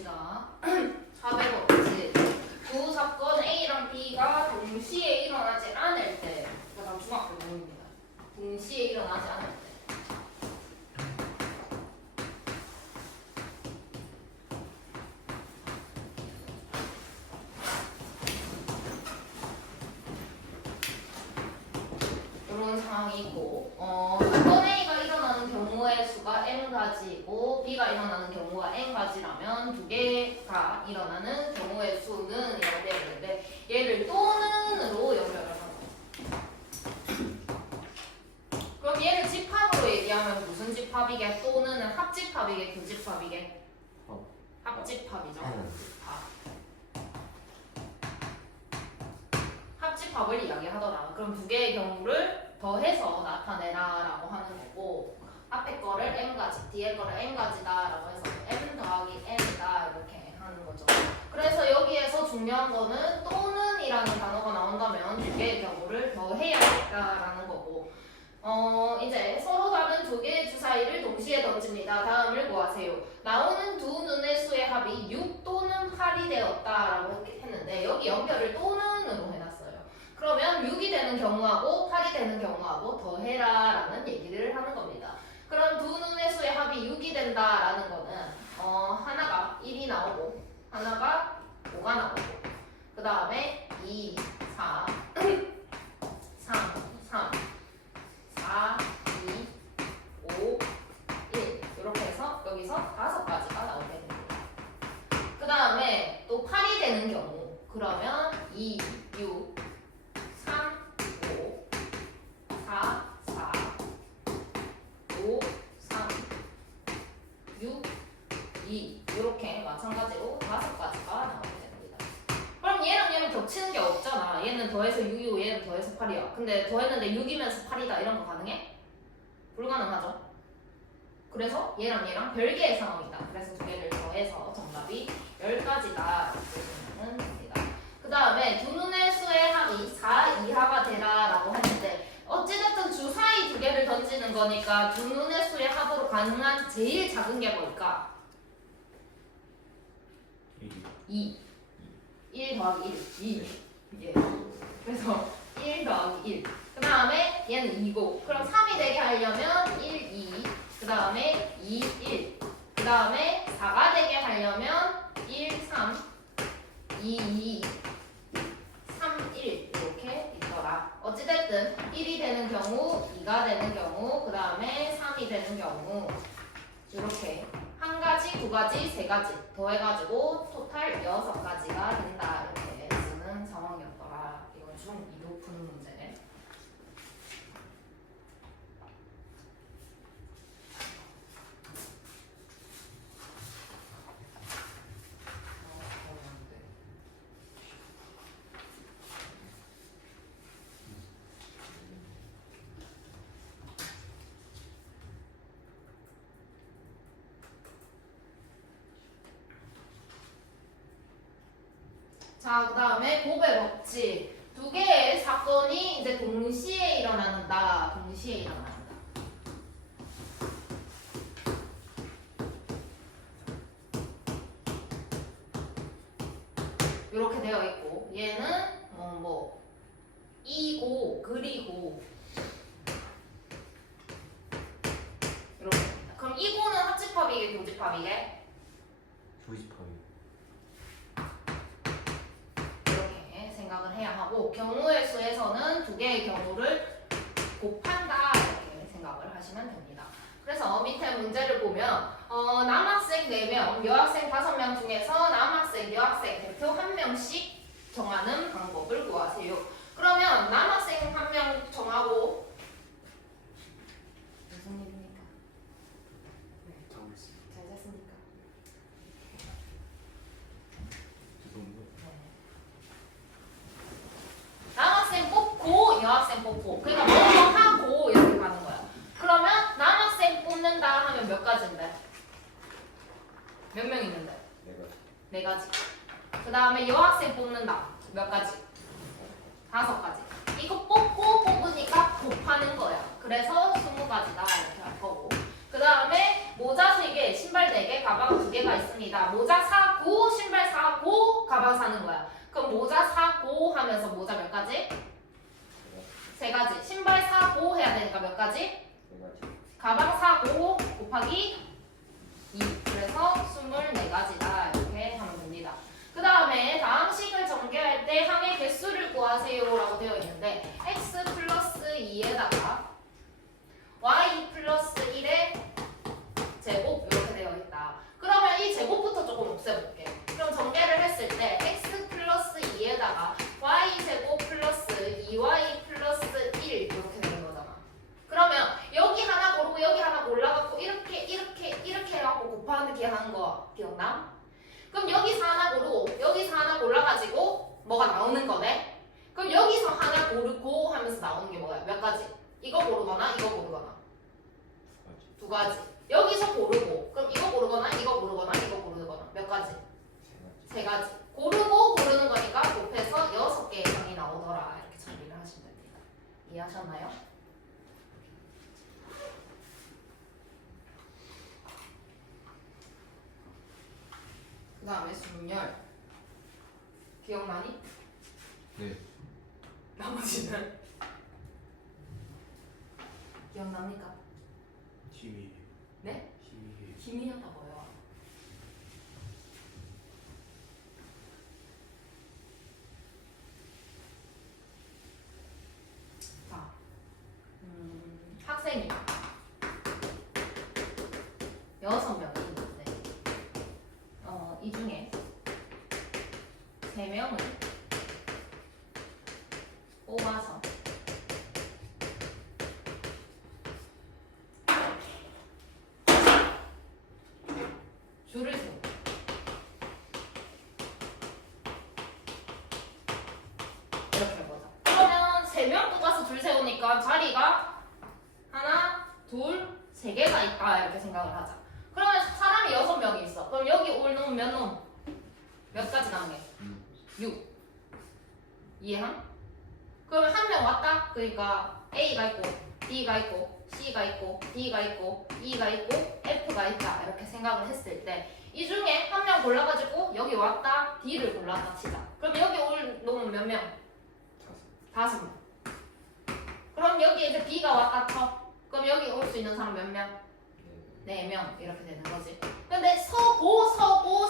봅시다. 400원이지. 두 사건 A랑 B가 동시에 일어나지 않을 때, 그러니까 다 중학교 내용입니다. 동시에 일어나지 않을 때. 이런 상황이 있고, 사건 A가 일어나는 경우의 수가 n가지고 B가 일어나는 경우가 n가지라면 두 개가 일어나는 경우의 수는 이렇게 되는데 얘를 또는으로 연결을 하는 거예요. 그럼 얘를 집합으로 얘기하면 무슨 집합이게? 또는은 합집합이게? 교집합이게? 합집합이죠. 합집합을 이야기하더라. 그럼 두 개의 경우를 더해서 나타내라 라고 하는 거고, 앞에 거를 n가지, 뒤에 거를 n가지다 라고 해서 n 더하기 n이다 이렇게 하는 거죠. 그래서 여기에서 중요한 거는 또는 이라는 단어가 나온다면 두 개의 경우를 더해야겠다라는 거고, 이제 서로 다른 두 개의 주사위를 동시에 던집니다. 다음을 구하세요. 나오는 두 눈의 수의 합이 6 또는 8이 되었다라고 했는데 여기 연결을 또는으로 해놨어요. 그러면 6이 되는 경우하고 8이 되는 경우하고 더해라 라는 얘기를 하는 겁니다. 그럼 두 눈의 수의 합이 6이 된다라는 거는 하나가 1이 나오고 하나가 5가 나오고 그 다음에 2, 4, 3, 3, 4, 2, 5, 1 이렇게 해서 여기서 5가지가 나오게 됩니다. 그 다음에 또 8이 되는 경우 그러면 2, 6, 3, 5, 4, 4, 5, 3, 6, 2 이렇게 마찬가지로 5가지가 나오게 됩니다. 그럼 얘랑 얘는 겹치는 게 없잖아. 얘는 더해서 6이고 얘는 더해서 8이야. 근데 더했는데 6이면서 8이다 이런 거 가능해? 불가능하죠. 그래서 얘랑 얘랑 별개의 상황이다. 그래서 두 개를 더해서 정답이 10가지다 이렇게 보면 됩니다. 그 다음에 두 눈의 수의 합이 4 이하가 되라라고 했는데 어찌됐든 주사위 두 개를 던지는 거니까 두 눈의 수의 합으로 가능한 제일 작은 게 뭘까? 2. 1 더하기 1. 2. 예. 그래서 1 더하기 1. 그 다음에 얘는 2고 그럼 3이 되게 하려면 1, 2. 그 다음에 2, 1. 그 다음에 4가 되게 하려면 1, 3. 2, 2. 3, 1 이렇게 있더라. 어찌됐든 1이 되는 경우, 2가 되는 경우, 그 다음에 3이 되는 경우 이렇게 한 가지, 두 가지, 세 가지 더해가지고 토탈 6가지가 된다 이렇게 쓰는 상황이었더라. 이건 중2도 푸는 문제. 자, 그 다음에 곱의 법칙. 두 개의 사건이 이제 동시에 일어난다. 동시에 일어난다. 이렇게 되어 있고, 얘는 이고, 그리고 이렇게 됩니다. 그럼 이고는 합집합이게, 교집합이게? 조집합이. 생각을 해야 하고 경우의 수에서는 두 개의 경우를 곱한다 이렇게 생각을 하시면 됩니다. 그래서 밑에 문제를 보면 남학생 4명, 여학생 5명 중에서 남학생, 여학생 대표 1명씩 정하는 방법을 구하세요. 그러면 남학생 1명 정하고 무슨 일입니까? 네, 잘 잤습니까? 남학생 뽑고 여학생 뽑고 그러니까 먼저 하고 이렇게 가는 거야. 그러면 남학생 뽑는다 하면 몇 가지인데? 몇 명 있는데? 4가지. 그 다음에 여학생 뽑는다 몇 가지? 5가지. 이거 뽑고 뽑으니까 곱하는 거야. 그래서 20가지다 이렇게 할 거고. 그 다음에 모자 3개, 신발 4개, 가방 2개가 있습니다. 모자 4 가방 사는 거야. 그럼 모자 사고 하면서 모자 몇 가지? 세 가지. 신발 사고 해야 되니까 몇 가지? 가방 사고 곱하기 2. 그래서 24가지다. 이렇게 하면 됩니다. 그 다음에 다항식을 전개할 때 항의 개수를 구하세요 라고 되어 있는데 x 플러스 2에다가 y 플러스 1의 제곱 이렇게 되어 있다. 그러면 이 제곱부터 조금 없애볼게. 그럼 전개를 했을 때 x 플러스 2에다가 y 제곱 플러스 2y 플러스 1 이렇게 되는 거잖아. 그러면 여기 하나 고르고 여기 하나 골라갖고 이렇게 해갖고 곱하는 게 하는 거 기억나? 그럼 여기서 하나 고르고 여기서 하나 골라가지고 뭐가 나오는 거네? 그럼 여기서 하나 고르고 하면서 나오는 게 뭐야? 몇 가지? 이거 고르거나 이거 고르거나 두 가지. 여기서 고르고 그럼 이거 고르거나 이거 고르거나 이거 고르거나 몇 가지? 세 가지. 고르고 고르는 거니까 곱해서 6개의 항이 나오더라. 이렇게 정리를 하시면 됩니다. 이해하셨나요? 그 다음에 순열 기억나니? 네. 나머지는 기억납니까? 희미. 네? 희미. 희미하다 뭐요? 자, 학생이 6명이 있는데 이 중에 3명을 뽑아서 줄을 세워. 이렇게 해보자. 그러면 3명 뽑아서 줄 세우니까 자리가 하나, 둘, 3개가 있다 이렇게 생각을 하자. 그러면 사람이 6명이 있어. 그럼 여기 올 놈 몇 놈? 몇 가지 남게? 6. 이해함? 그러면 한 명 왔다? 그러니까 A가 있고 B가 있고 C가 있고 D가 있고 E가 있고 F가 있다 이렇게 생각을 했을 때 이 중에 한 명 골라가지고 여기 왔다 D를 골랐다 치자. 그럼 여기 올 놈은 몇 명? 5명. 그럼 여기 이제 B가 왔다 쳐. 그럼 여기 올 수 있는 사람 몇 명? 4명 이렇게 되는 거지. 근데 서고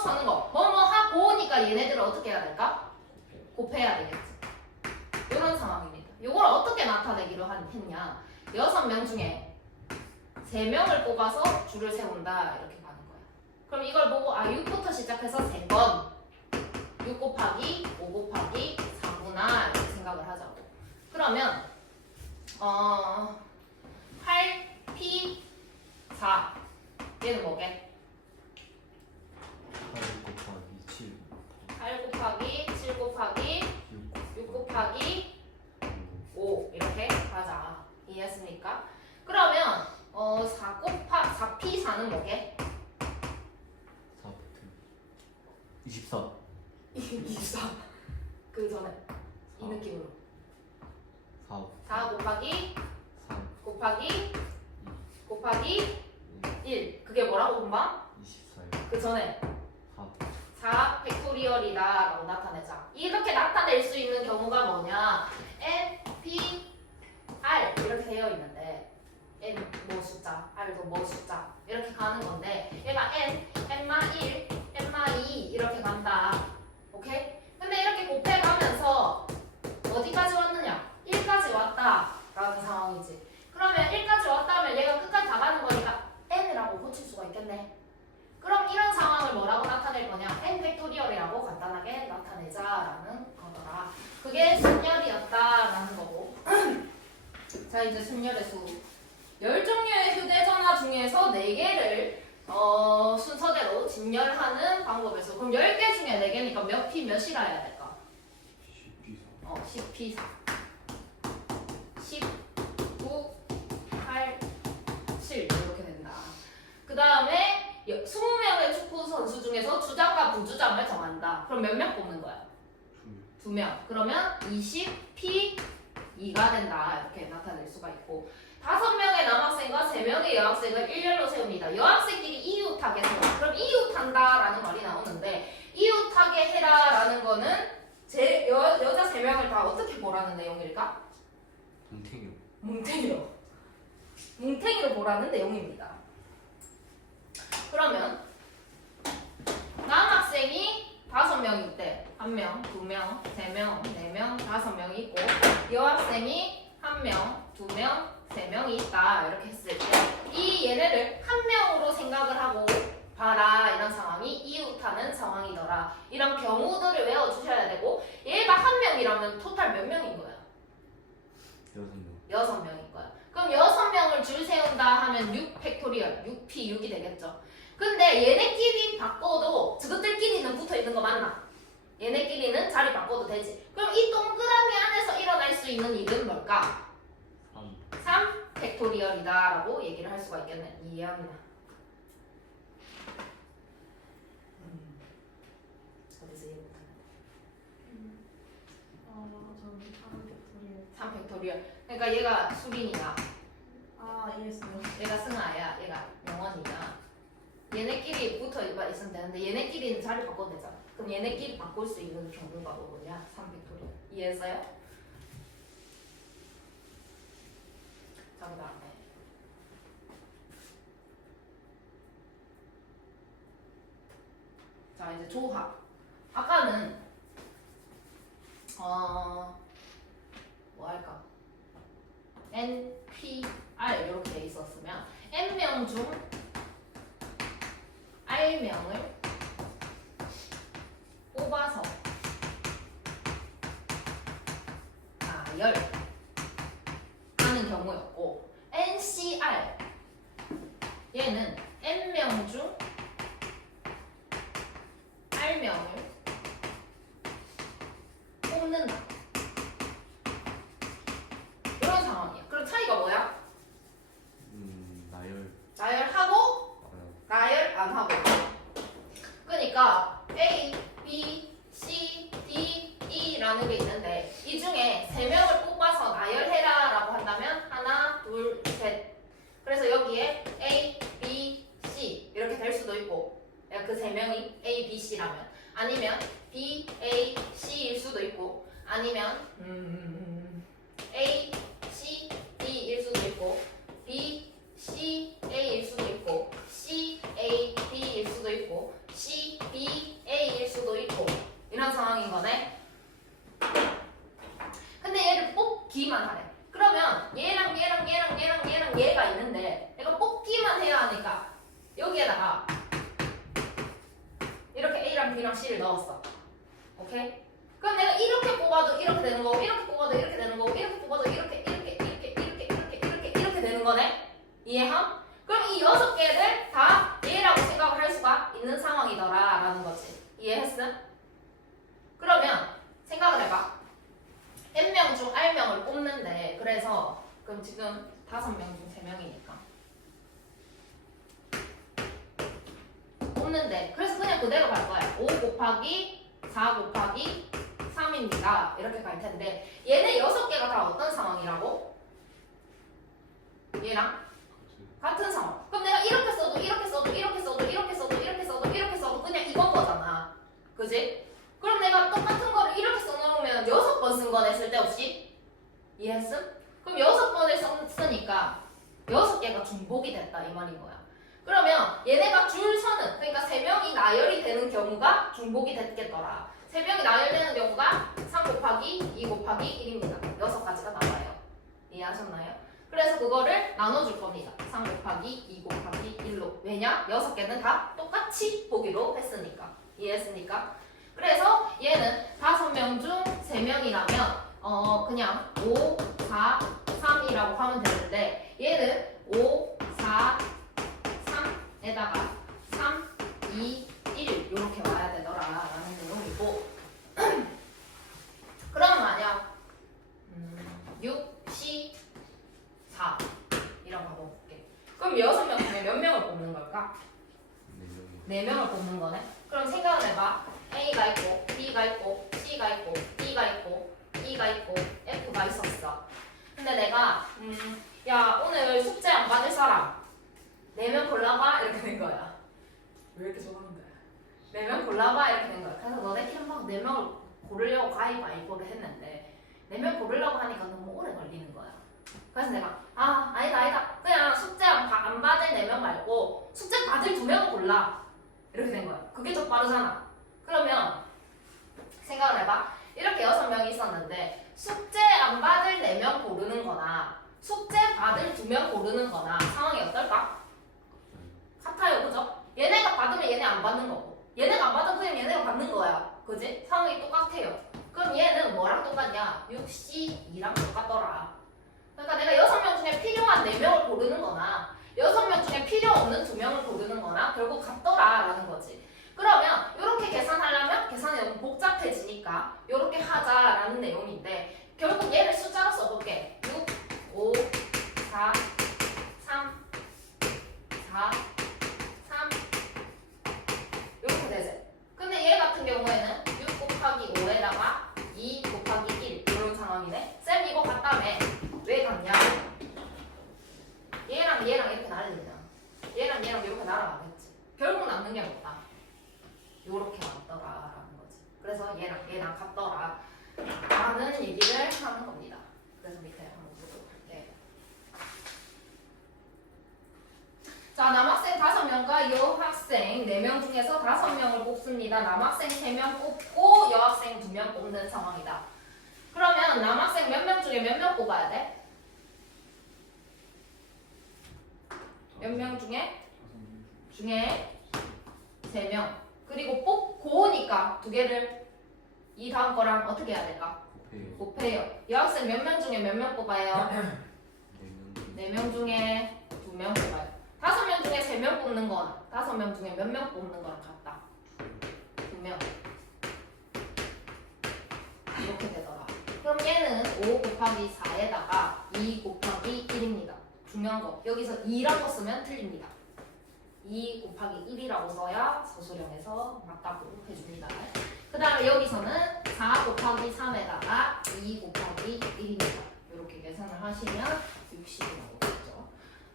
서는 거 뭐뭐 하고니까 얘네들을 어떻게 해야 될까? 곱해야 되겠지. 이런 상황입니다. 이걸 어떻게 나타내기로 했냐? 6명 중에 3명을 뽑아서 줄을 세운다 이렇게 가는 거야. 그럼 이걸 보고 6부터 시작해서 3번 6 곱하기 5 곱하기 4구나 이렇게 생각을 하자고. 그러면 8P4 얘는 뭐게? 8 곱하기 7 곱하기 6 곱하기 5 이렇게 가자. 이해했습니까? 그러면 4P4는 뭐게? 24. 24. 그 전에 이 느낌으로 4 곱하기 3 곱하기 1 그게 뭐라고 금방? 24요. 그 전에 4 4 팩토리얼이다 라고 나타내자. 이렇게 나타낼 수 있는 경우가 뭐냐? N, P, R 이렇게 되어 있는데 N 뭐 숫자, R도 뭐 숫자 이렇게 가는 건데 얘가 N, N마 1, N마 2 이렇게 간다. 오케이? 근데 이렇게 곱해가면서 어디까지 왔느냐? 1까지 왔다 라는 상황이지. 그러면 1까지 왔다면 얘가 끝까지 다 가는 거니까 N이라고 고칠 수가 있겠네. 그럼 이런 상황을 뭐라고 나타낼 거냐? N 팩토리얼이라고 간단하게 나타내자라는 거더라. 그게 순열이었다라는 거고. 자, 이제 순열의 수. 10종류의 휴대전화 중에서 4개를 순서대로 진열하는 방법의 수. 그럼 10개 중에 4개니까 몇 P 몇이라 해야 될까? 10P4. 10, 9, 8, 7 이렇게 된다. 그 다음에 20명의 축구 선수 중에서 주장과 부주장을 정한다. 그럼 몇 명 뽑는 거야? 2명. 그러면 20P2가 된다. 이렇게 나타낼 수가 있고 5명의 남학생과 3명의 여학생을 일렬로 세웁니다. 여학생끼리 이웃하게 세워. 그럼 이웃한다라는 말이 나오는데 이웃하게 하게 해라라는 거는 여자 3명을 다 어떻게 보라는 내용일까? 뭉탱이요. 뭉탱이로 보라는 내용입니다. 그러면 남학생이 5명이 있대. 1명, 2명, 3명, 4명, 5명이 있고 여학생이 1명, 2명, 3명이 있다. 이렇게 했을 때 이 얘네를 한 명으로 생각을 하고 봐라. 이런 상황이 이웃하는 상황이더라. 이런 경우들을 외워주셔야 되고 얘가 1명이라면 토탈 몇 명인 거야? 6명. 6명인 거야. 그럼 6명을 줄 세운다 하면 6 팩토리얼, 6p 6이 되겠죠. 근데 얘네끼리 바꿔도 저것들끼리는 붙어있는 거 맞나? 얘네끼리는 자리 바꿔도 되지. 그럼 이 동그라미 안에서 일어날 수 있는 일은 뭘까? 3 팩토리얼이다 라고 얘기를 할 수가 있겠네. 이해합니다. 어디서 이해 못하는데? 저는 3 팩토리얼. 그러니까 얘가 수빈이야. 이해했어요. 얘가 승아야. 얘가 영원이야. 얘네끼리 붙어 있으면 되는데 얘네끼리는 자리 바꿔도 되잖아. 그럼 얘네끼리 바꿀 수 있는 경우가 뭐냐? 3 팩토리얼. 이해했어요? 자, 그 다음에 자 이제 조합. 아까는 뭐 할까? N, P, R 이렇게 돼 있었으면 N명 중 R명을 뽑아서 나열 하는 경우였고 NCR 얘는 N명 중 R명을 뽑는다. 이런 상황이야. 그럼 차이가 뭐야? 나열. 나열하고 나열 안 하고. 그러니까 A, B, C, D, E라는 게 있는데 이 중에 3명을 뽑아서 나열해라라고 한다면 하나, 둘, 셋. 그래서 여기에 A, B, C 이렇게 될 수도 있고 그 3명이 A, B, C라면 아니면 B, A, C일 수도 있고 아니면 A, C, D일 수도 있고 B, C, A일 수도 있고 C, A, B일 수도 있고 C, B, A일 수도 있고 이런 상황인 거네. 근데 얘를 뽑기만 하래. 그러면 얘랑 얘가 있는데 내가 뽑기만 해야 하니까 여기에다가 이렇게 A랑 B랑 C를 넣었어. 오케이? 그럼 내가 이렇게 뽑아도 이렇게 되는 거고 이렇게 뽑아도 이렇게 되는 거고 이렇게 뽑아도 이렇게 되는 거네. 이해함? 그럼 이 6개를 다 얘라고 생각을 할 수가 있는 상황이더라 라는 거지. 이해했음? 그러면 생각을 해봐. N명 중 R명을 뽑는데 그래서 그럼 지금 5명 중 3명이니까 뽑는데 그래서 그냥 그대로 갈 거야. 5 곱하기 4 곱하기 3입니다. 이렇게 갈 텐데 얘네 6개가 다 어떤 상황이라고? 얘랑 같은 상황. 그럼 내가 이렇게 써도 이렇게 써도 이렇게 써도 이렇게 써도 이렇게 써도 이렇게 써도 그냥 이건 거잖아. 그지? 그럼 내가 똑같은 거를 이렇게 써놓으면 6번 쓴 거네 쓸데없이. 이해했음? 그럼 6번을 쓰니까 6개가 중복이 됐다 이 말인 거야. 그러면 얘네가 줄 서는 그러니까 3명이 나열이 되는 경우가 중복이 됐겠더라. 3명이 나열되는 경우가 3 곱하기 2 곱하기 1입니다. 6가지가 나와요. 이해하셨나요? 그래서 그거를 나눠줄 겁니다. 3 곱하기 2 곱하기 1로. 왜냐? 6개는 다 똑같이 보기로 했으니까. 이해했습니까? 그래서 얘는 5명 중 3명이라면 그냥 5, 4, 3이라고 하면 되는데 얘는 5, 4, 3에다가 3, 2, 1 이렇게 와야 되더라라는 내용이고 그럼 만약 6, 10, 4 이런 거 볼게. 그럼 6명 중에 몇 명을 뽑는 걸까? 4명을 뽑는 거네. 그럼 생각을 해봐. A가 있고 B가 있고 C가 있고 D가 있고 E가 있고 F가 있었어. 근데 내가 야 오늘 숙제 안 받을 사람 4명 골라봐 이렇게 된 거야. 왜 이렇게 좋아하는 거야? 4명 골라봐 이렇게 된 거야. 그래서 너네끼리 막 4명을 고르려고 가위바위보를 했는데 4명 고르려고 하니까 너무 오래 걸리는 거야. 그래서 내가 아니다 그냥 숙제 안 받을 4명 말고 숙제 받을 2명을 골라 이렇게 된 거야. 그게 더 빠르잖아. 그러면 생각을 해봐. 이렇게 6명이 있었는데 숙제 안 받을 4명 고르는 거나 숙제 받을 2명 고르는 거나 상황이 어떨까? 같아요. 그죠? 얘네가 받으면 얘네 안 받는 거고 얘네가 안 받으면 그냥 얘네가 받는 거야. 그지? 상황이 똑같아요. 그럼 얘는 뭐랑 똑같냐? 6C2랑 똑같더라. 그러니까 내가 6명 중에 필요한 4명을 고르는 거나 6명 중에 필요 없는 2명을 고르는 거나 결국 같더라 라는 거지. 그러면 이렇게 계산하려면 계산이 너무 복잡해지니까 이렇게 하자라는 내용인데 결국 얘를 숫자로 써볼게. 6, 5, 4, 3, 4, 3 이렇게 되지. 근데 얘 같은 경우에는 6 곱하기 5에다가 2 곱하기 1 이런 상황이네. 쌤 이거 같다며. 왜 같냐? 얘랑 얘랑 이렇게 날리냐. 얘랑 얘랑 이렇게 날아가겠지. 결국 남는 게 없다. 요렇게 왔더라라는 거지. 그래서 얘랑 같더라 라는 얘기를 하는 겁니다. 그래서 밑에 한번 보도록 할게요. 자, 남학생 5명과 여학생 4명 중에서 5명을 뽑습니다. 남학생 3명 뽑고 여학생 2명 뽑는 상황이다. 그러면 남학생 몇 명 중에 몇 명 뽑아야 돼? 몇 명 중에? 3명. 그리고 뽑고니까 2개를 이 다음 거랑 어떻게 해야 될까? 곱해요. 여학생 몇 명 중에 몇 명 뽑아요? 4명 중에 2명 뽑아요. 5명 중에 3명 뽑는 건 5명 중에 몇 명 뽑는 거랑 같다. 2명. 이렇게 되더라. 그럼 얘는 5 곱하기 4에다가 2 곱하기 1입니다. 중요한 거. 여기서 2라고 쓰면 틀립니다. 2 곱하기 1이라고 써야 서술형에서 맞다고 해줍니다. 그 다음에 여기서는 4 곱하기 3에다가 2 곱하기 1입니다. 이렇게 계산을 하시면 60이 나오겠죠.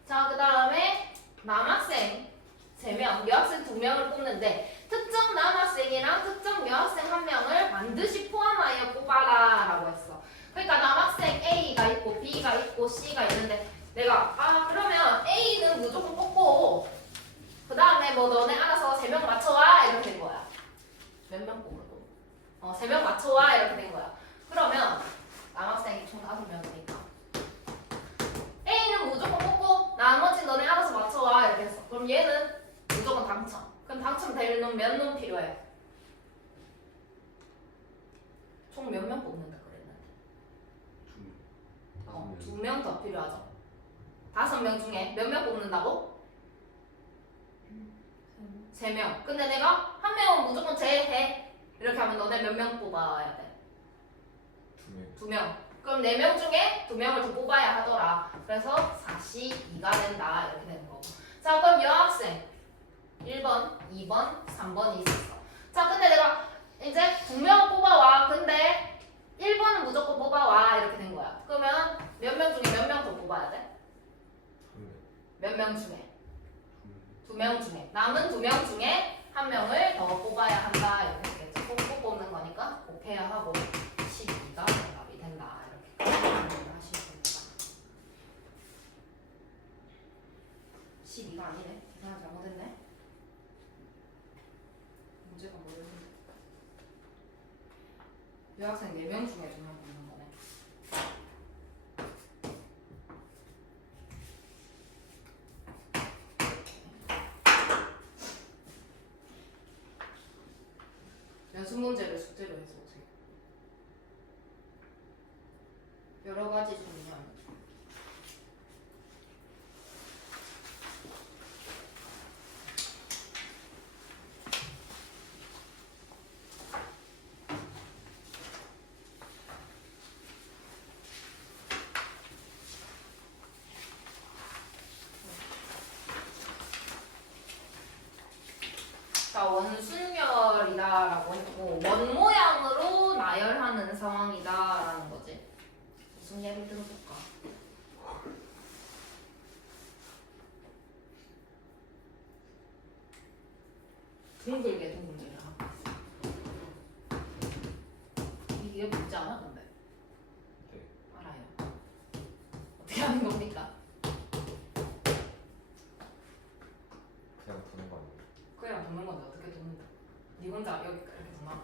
자, 그 다음에 남학생 3명, 여학생 2명을 뽑는데 특정 남학생이랑 특정 여학생 1명을 반드시 포함하여 뽑아라 라고 했어. 그러니까 남학생 A가 있고 B가 있고 C가 있는데 내가 그러면 A는 무조건 뽑고 그 다음에 뭐 너네 알아서 3명 맞춰와 이렇게 된 거야. 몇 명 뽑으라고? 3명 맞춰와 이렇게 된 거야. 그러면 남학생이 총 5명이니까 A는 무조건 뽑고 나머지 너네 알아서 맞춰와 이렇게 했어. 그럼 얘는 무조건 당첨. 그럼 당첨될 놈 몇 놈 필요해? 총 몇 명 뽑는다 그랬는데 2명 더 필요하죠. 5명 중에 몇 명 뽑는다고? 3명. 근데 내가 1명은 무조건 제외해. 이렇게 하면 너네 몇 명 뽑아야 돼? 2명. 그럼 4명 중에 2명을 더 뽑아야 하더라. 그래서 4C2가 된다. 이렇게 되는 거고. 자, 그럼 여학생 1번, 2번, 3번이 있었어. 자, 근데 내가 이제 2명 뽑아와. 근데 1번은 무조건 뽑아와. 이렇게 된 거야. 그러면 몇 명 중에 몇 명 더 뽑아야 돼? 몇 명 중에? 2명 중에. 남은 2명 중에 1명을 더 뽑아야 한다. 이렇게 되겠죠. 꼭 뽑는 거니까 곱해야 하고 12가 정답이 된다. 이렇게 하시면 됩니다. 12가 아니네. 계산 잘못했네. 문제가 뭐였는데? 여학생 4명 중에 2명 뽑는 거네. 연습 문제를 숙제로 해서 오세요. 여러 가지 중이면 자, 원순열이다라고 했고 원 모양으로 나열하는 상황이다라는 거지. 무슨 예를 들어볼까? 둥글게 하고 있어. 니 혼자 여기 이렇게 도나?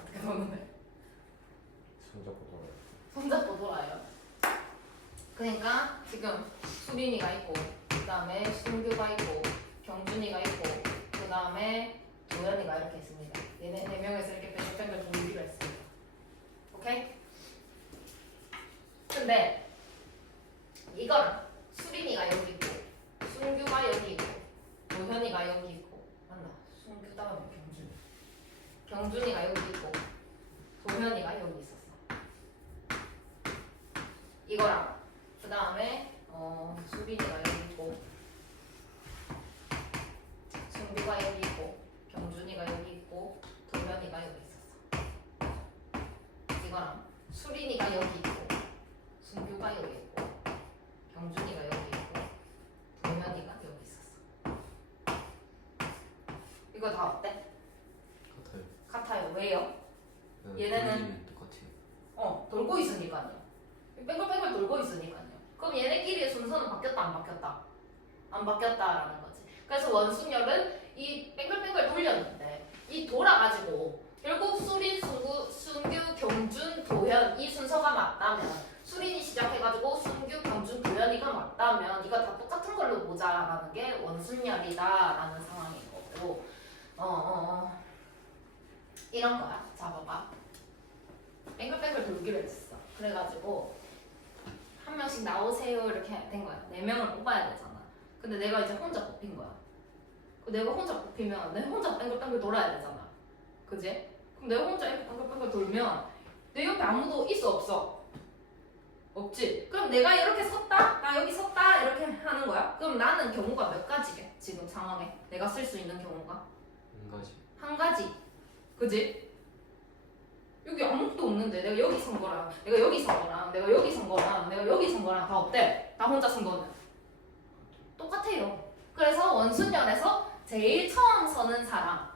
어떻게 도는데? 손잡고 돌아요. 손잡고 돌아요. 그러니까 지금 수빈이가 있고, 그 다음에 순규가 있고, 경준이가 있고, 그 다음에 도현이가 이렇게 있습니다. 얘네 4명에서 이렇게 뺑글뺑글 돌기로 했습니다. 오케이? 근데 이거랑 수빈이가 여기 있고, 순규가 여기 있고, 도현이가 여기 있고, 맞나? 순규 다음에 경준이. 경준이가 여기 있고, 도현이가 여기 있었어. 이거랑 그 다음에 수빈이가 여기 있고, 순규가 여기 있고, 경준이가 여기 있고, 도현이가 여기 있었어. 이거랑 수빈이가 여기 있고, 순규가 여기 있고, 경준이가 여기 있고, 도현이가 여기 있었어. 이거 다 어때? 같아요. 같아요. 왜요? 네, 얘네는- 돌리면 똑같아요. 돌고 있으니까요. 뺑글뺑글 돌고 있으니까요. 그럼 얘네끼리의 순서는 바뀌었다 안 바뀌었다? 안 바뀌었다라는 거지. 그래서 원순열은 이 뺑글뺑글 돌렸는데 이 돌아가지고 결국 수린, 순규, 경준, 도현 이 순서가 맞다면 수린이 시작해가지고 순규, 경준, 도현이가 맞다면 이거 다 똑같은 걸로 보자라는 게 원순열이다라는 상황인 거고 이런 거야. 자 봐봐. 뺑글뺑글 돌기로 했어. 그래가지고 한 명씩 나오세요 이렇게 된 거야. 4명을 뽑아야 되잖아. 근데 내가 이제 혼자 뽑힌 거야. 내가 혼자 뽑히면 내가 혼자 뺑글뺑글 돌아야 되잖아. 그지? 그럼 내가 혼자 이렇게 뺑글뺑글 돌면 내 옆에 아무도 있어 없어? 없지? 그럼 내가 이렇게 섰다? 나 여기 섰다? 이렇게 하는 거야? 그럼 나는 경우가 몇 가지게? 지금 상황에 내가 쓸 수 있는 경우가? 한 가지. 한 가지. 그지? 여기 아무것도 없는데 내가 여기 선 거랑 내가 여기 선 거랑 내가 여기 선 거랑 내가 여기 선 거랑 다 어때? 나 혼자 선 거는 똑같아요. 그래서 원순열에서 제일 처음 서는 사람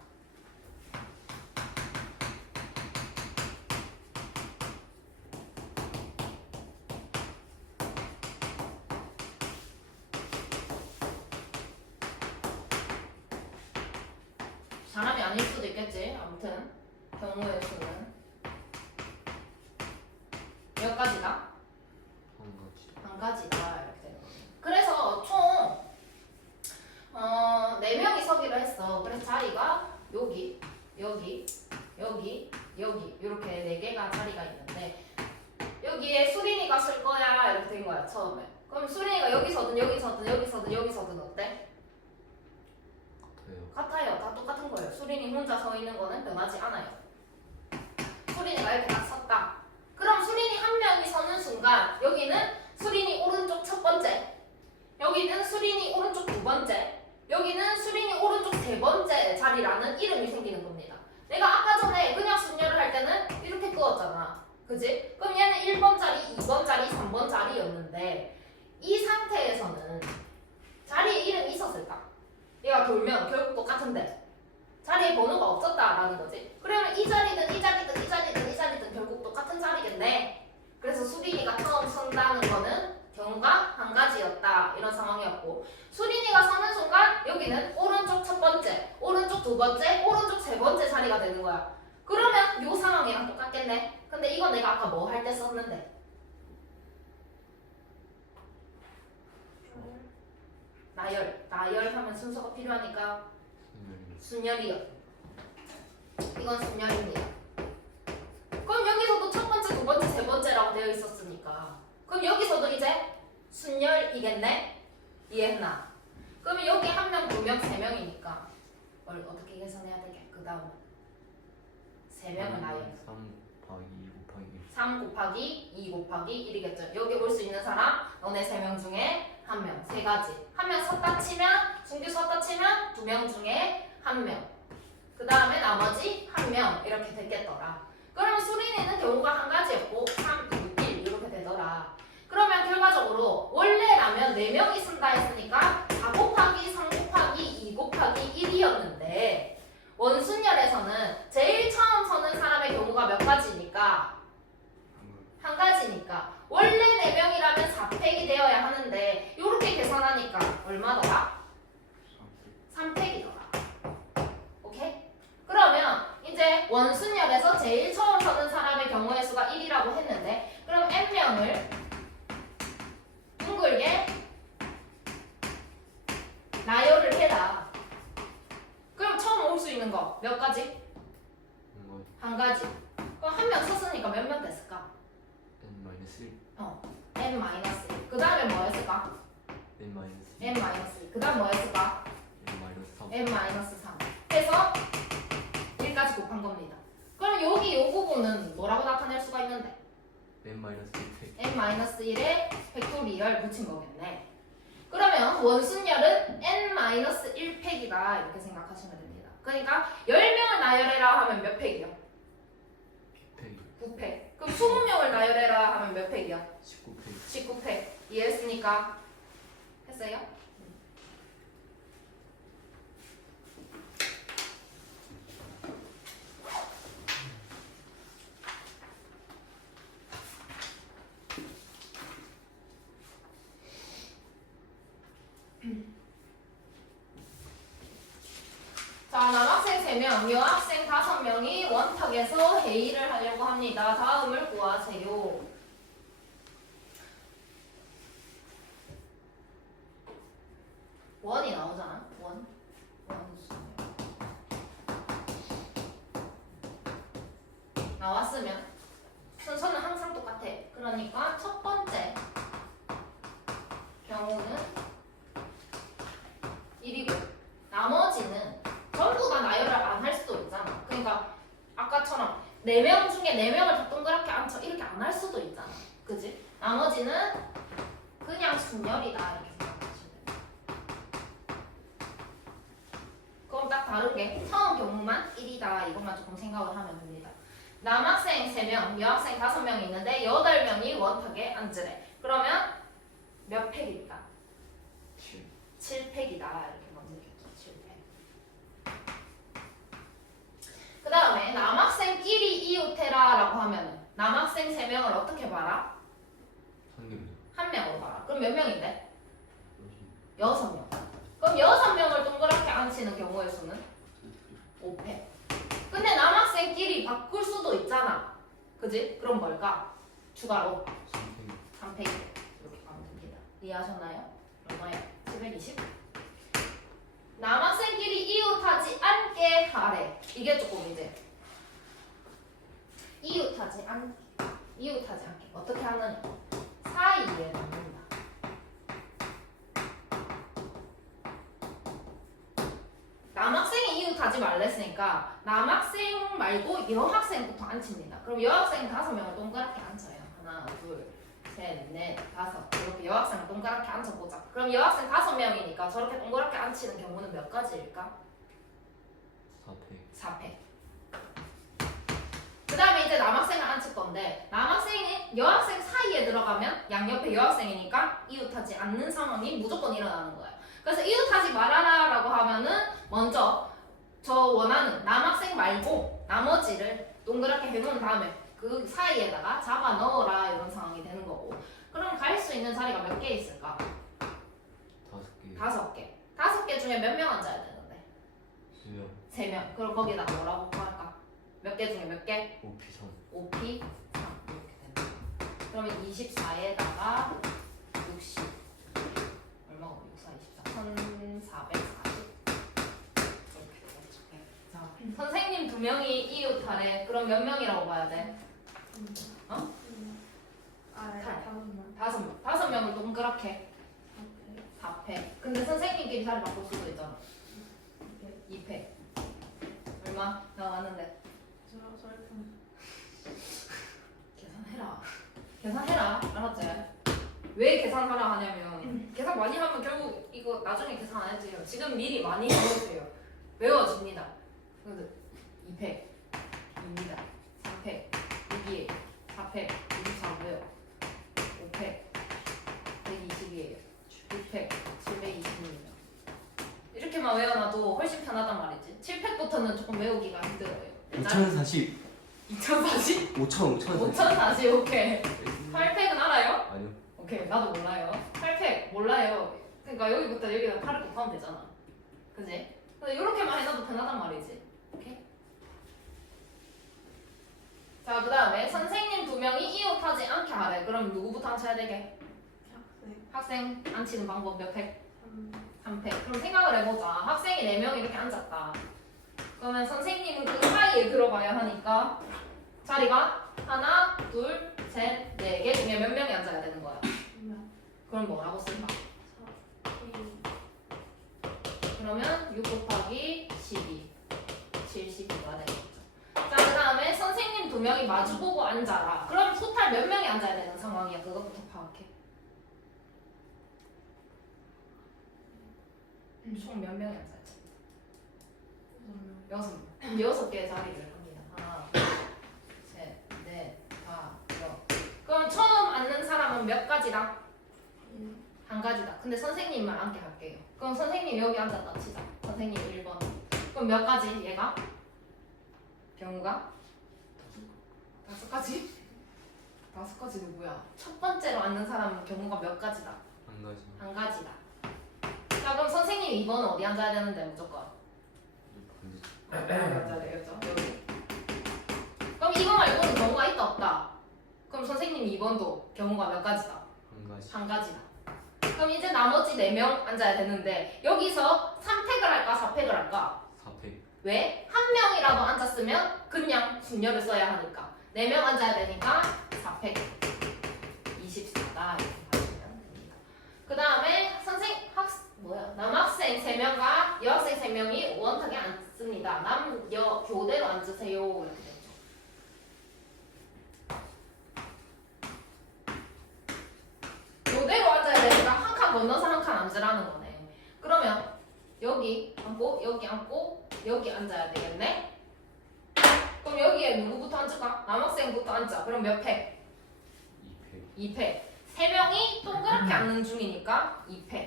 사람이 아닐 수도 있겠지. 아무튼 경우의 수는 몇 가지다? 한 가지. 한 가지다 이렇게 되는 거예요. 그래서 총 4명이 서기로 했어. 그래서 자리가 여기, 여기, 여기, 여기 이렇게 4개가 자리가 있는데 여기에 수린이가 쓸 거야 이렇게 된 거야 처음에. 그럼 수린이가 여기서든 여기서든 여기서든 여기서든 어때? 같아요. 같아요. 다 똑같은 거예요. 수린이 혼자 서 있는 거는 변하지 않아요. 수린이가 이렇게 딱 섰다. 그럼 수린이 한 명이 서는 순간 여기는 수린이 오른쪽 첫 번째, 여기는 수린이 오른쪽 두 번째, 여기는 수린이 오른쪽 세 번째 자리라는 이름이 생기는 겁니다. 내가 아까 전에 그냥 순열을 할 때는 이렇게 그었잖아. 그지? 그럼 얘는 1번 자리, 2번 자리, 3번 자리였는데 이 상태에서는 자리에 이름이 있었을까? 얘가 돌면 결국 똑같은데 자리에 번호가 없었다라는 거지. 그러면 이 자리든 이 자리든 이 자리든 이 자리든 결국 똑같은 자리겠네. 그래서 수린이가 처음 선다는 거는 경우가 한 가지였다 이런 상황이었고 수린이가 서는 순간 여기는 오른쪽 첫 번째, 오른쪽 두 번째, 오른쪽 세 번째 자리가 되는 거야. 그러면 이 상황이랑 똑같겠네. 근데 이건 내가 아까 뭐 할 때 썼는데 나열하면 순서가 필요하니까 순열이요. 이건 순열입니다. 그럼 여기서도 첫 번째, 두 번째, 세 번째라고 되어 있었으니까 그럼 여기서도 이제 순열이겠네? 이해했나? 그러면 여기 한 명, 두 명, 세 명이니까 어떻게 계산해야 되게? 그 다음 세 명을 나열 3 곱하기 2 곱하기 1이겠죠. 여기 올 수 있는 사람 너네 3명 중에 한 명, 세 가지. 한 명 섰다 치면 중규 섰다 치면 2명 중에 한 명. 그 다음에 나머지 한 명 이렇게 됐겠더라. 그러면 수린이는 경우가 한 가지였고 3, 2, 1 이렇게 되더라. 그러면 결과적으로 원래라면 4명이 쓴다 했으니까 4 곱하기 3 곱하기 2 곱하기 1이었는데 원순열에서는 제일 처음 서는 사람의 경우가 몇 가지니까? 한 가지니까 원래 4명이라면 4팩이 되어야 하는데 이렇게 계산하니까 얼마더라? 3팩이더라. 오케이? 원순열에서 제일 처음 서는 사람의 경우의 수가 1이라고 했는데 그럼 n명을 둥글게 나열을 해라. 그럼 처음 올 수 있는 거 몇 가지? 뭔가 한 가지. 그럼 한 명 섰으니까 몇 명 됐을까? n-1 n-1. 그 다음에 뭐였을까? n-2 n-2. 그 다음 뭐였을까? n-3 n-3. 해서 1까지 곱한 겁니다. 그럼 여기 이 부분은 뭐라고 나타낼 수가 있는데? n-1팩 n-1에 팩토리얼 붙인 거겠네. 그러면 원순열은 n-1팩이다 이렇게 생각하시면 됩니다. 그러니까 10명을 나열해라 하면 몇 팩이요? 100팩 9팩. 그럼 20명을 나열해라 하면 몇 팩이요? 19팩 19팩. 이해했습니까? 했어요? 자, 남학생 3명, 여학생 5명이 원탁에서 회의를 하려고 합니다. 다음을 구하세요. 원이 나오잖아. 원. 나왔으면 순서는 항상 똑같아. 그러니까 첫 번째 경우는 1이고 나머지는 전부 다 나열을 안 할 수도 있잖아. 그러니까 아까처럼 4명 중에 4명을 다 동그랗게 앉혀 이렇게 안 할 수도 있잖아. 그지? 나머지는 그냥 순열이다 이렇게 생각하시면 돼요. 그럼 딱 다르게 처음 경우만 1이다 이것만 조금 생각을 하면 됩니다. 남학생 3명, 여학생 5명이 있는데 8명이 원탁에 앉으래. 그러면 몇 팩일까? 7팩이다 이렇게 먼저 얘기했죠. 7팩. 그 다음에 남학생끼리 이웃해라라고 하면은 남학생 3명을 어떻게 봐라? 한 명으로 봐라. 그럼 몇 명인데? 6명. 그럼 6명을 동그랗게 앉히는 경우의 수는? 5팩. 근데 남학생끼리 바꿀 수도 있잖아. 그지? 그럼 뭘까? 추가로 3팩 이렇게 가면 됩니다. 이해하셨나요? 얼마야? 720? 남학생끼리 이웃하지 않게 하래. 이게 조금 이제 이웃하지 않게 어떻게 하느냐? 사이에 넣는다. 남학생이 이웃하지 말랬으니까 남학생 말고 여학생부터 앉힙니다. 그럼 여학생 5명을 동그랗게 앉혀요. 하나, 둘, 셋, 넷, 5 이렇게 여학생을 동그랗게 앉혀보자. 그럼 여학생 5명이니까 저렇게 동그랗게 앉히는 경우는 몇 가지일까? 4팩. 그 다음에 이제 남학생을 앉힐 건데 남학생이 여학생 사이에 들어가면 양옆에 여학생이니까 이웃하지 않는 상황이 무조건 일어나는 거예요. 그래서 이웃하지 말아라 라고 하면은 먼저 저 원하는 남학생 말고 나머지를 동그랗게 해놓은 다음에 그 사이에다가 잡아 넣어라 이런 상황이 되는 거고. 그럼 갈 수 있는 자리가 몇 개 있을까? 5개. 5개 중에 몇 명 앉아야 되는데? 3명. 그럼 거기다 뭐라고 할까? 몇 개 중에 몇 개? 5P 3 이렇게 된다. 그러면 24에다가 60 얼마가 64, 24 1440 이렇게 되겠죠. 자, 선생님 2명이 이웃하래. 그럼 몇 명이라고 봐야 돼? 어? 다섯 명을 동그랗게 4팩. 근데 선생님끼리 자리 바꿀 수도 있잖아. 2팩. 얼마 나왔는데? 계산해라. 알았지? 왜 계산하라 하냐면 계산 많이 하면 결국 이거 나중에 계산 안 해도 돼요. 지금 미리 많이 외워주세요. 외워집니다. 그래서 2팩 2입니다. 3팩 6이에요. 4팩 24고요. 5팩 120이에요. 6팩 720입니다. 이렇게만 외워놔도 훨씬 편하단 말이지. 7팩부터는 조금 외우기가 힘들어요. 5040 2040? 5040 5040 오케이. 8팩은 알아요? 아니요. 오케이 나도 몰라요. 8팩 몰라요. 그러니까 여기부터 여기다 8을 곱하면 되잖아. 그지? 근데 이렇게만 해놔도 편하단 말이지. 오케이? 자, 그 다음에 선생님 2명이 이웃하지 않게 하래. 그럼 누구부터 앉혀야 되게? 학생. 학생 앉히는 방법 몇 팩? 3. 3팩. 그럼 생각을 해보자. 학생이 4명 이렇게 앉았다. 그러면 선생님은 그 사이에 들어가야 하니까 자리가 하나, 둘, 셋, 4개 중에 몇 명이 앉아야 되는 거야? 2명. 그럼 뭐라고 쓸까? 4. 2. 그러면 6 곱하기 12, 72가 되겠죠. 자, 그 다음에 선생님 2명이 마주보고 앉아라. 그럼 토탈 몇 명이 앉아야 되는 상황이야? 그것부터 파악해. 총 몇 명이 앉아야지? 6명. 6개의 자리를 합니다. 하나, 둘, 셋, 넷, 다, 여섯. 그럼 처음 앉는 사람은 몇 가지다? 1. 한 가지다. 근데 선생님만 앉게 할게요. 그럼 선생님 여기 앉았다 치자. 선생님 1번. 그럼 몇 가지? 얘가? 경우가? 5가지? 5가지 누구야? 첫 번째로 앉는 사람은 경우가 몇 가지다? 한 가지. 한 가지다. 자, 그럼 선생님 2번은 어디 앉아야 되는데 무조건? 여기 앉아야 되겠죠? 여기. 그럼 이거 말고는 경우가 있다 없다? 그럼 선생님 2번도 경우가 몇 가지다? 한 가지. 한 가지다. 그럼 이제 나머지 4명 앉아야 되는데 여기서 3팩을 할까 4팩을 할까? 4팩. 왜? 한 명이라도 앉았으면 그냥 순열을 써야 하니까 4명 앉아야 되니까 4팩 24다 이렇게 하시면 됩니다. 그 다음에 남학생 3명과 여학생 3명이 원탁에 앉습니다. 남, 여, 교대로 앉으세요 이렇게 되죠. 교대로 앉아야 되니까 한 칸 건너서 한 칸 앉으라는 거네. 그러면 여기 앉고 여기 앉고 여기 앉아야 되겠네. 그럼 여기에 누구부터 앉을까? 남학생부터 앉자. 그럼 몇 팩? 2팩. 2팩. 3명이 동그랗게 앉는 중이니까 2팩.